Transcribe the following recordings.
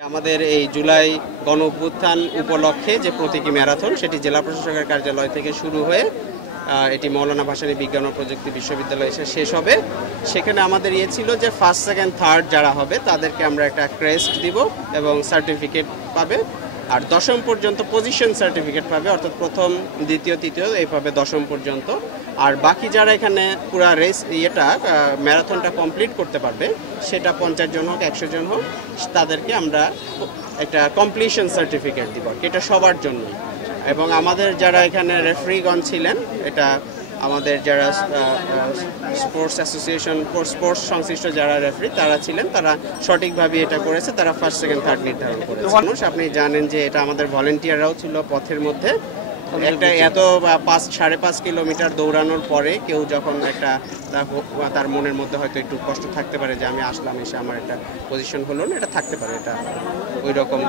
আমাদের এই জুলাই গণ অভ্যুত্থান উপলক্ষে যে প্রতীকী ম্যারাথন সেটি জেলা প্রশাসকের কার্যালয় থেকে শুরু হয়ে এটি মৌলানা ভাসানী বিজ্ঞান ও প্রযুক্তি বিশ্ববিদ্যালয়ে এসে শেষ হবে। সেখানে আমাদের ছিল যে ফার্স্ট সেকেন্ড থার্ড যারা হবে তাদেরকে আমরা একটা ক্রেস্ট দিব এবং সার্টিফিকেট পাবে, আর দশম পর্যন্ত পজিশন সার্টিফিকেট পাবে, অর্থাৎ প্রথম দ্বিতীয় তৃতীয় এইভাবে দশম পর্যন্ত। আর বাকি যারা এখানে পুরো রেস ম্যারাথনটা কমপ্লিট করতে পারবে, সেটা 50 জন হোক 100 জন হোক, তাদেরকে আমরা একটা কমপ্লিশন সার্টিফিকেট দিব, এটা সবার জন্য। এবং আমাদের যারা এখানে রেফারিগণ ছিলেন, এটা আমাদের যারা স্পোর্টস অ্যাসোসিয়েশন স্পোর্টস সংশ্লিষ্ট যারা রেফারি তারা ছিলেন, তারা সঠিকভাবে এটা করেছে, তারা ফার্স্ট সেকেন্ড থার্ড নির্ধারণ করেছে। মানুষ আপনি জানেন যে এটা আমাদের ভলেন্টিয়াররাও ছিল পথের মধ্যে। একটা এত 5.5 কিলোমিটার দৌড়ানোর পরে কেউ যখন একটা তার মনের মধ্যে হয়তো একটু কষ্ট থাকতে পারে যে আমি আসলাম, এসে আমার একটা পজিশন হলো না, এটা থাকতে পারে, এটা ওই রকম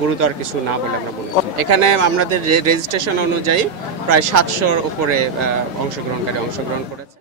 গুরুতর কিছু না বলে আমরা বলি। এখানে আমাদের রেজিস্ট্রেশন অনুযায়ী প্রায় 700-র উপরে অংশগ্রহণ করেছে।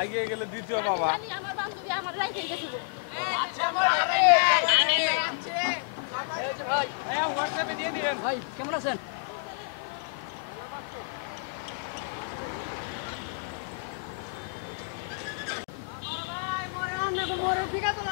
আগে গেলে দ্বিতীয় বাবা আমার বান্ধবী আমার রাইতে গেছিল হোয়াটসঅ্যাপে দিয়ে দিবেন। ভাই কেমন আছেন? ঠিক আছে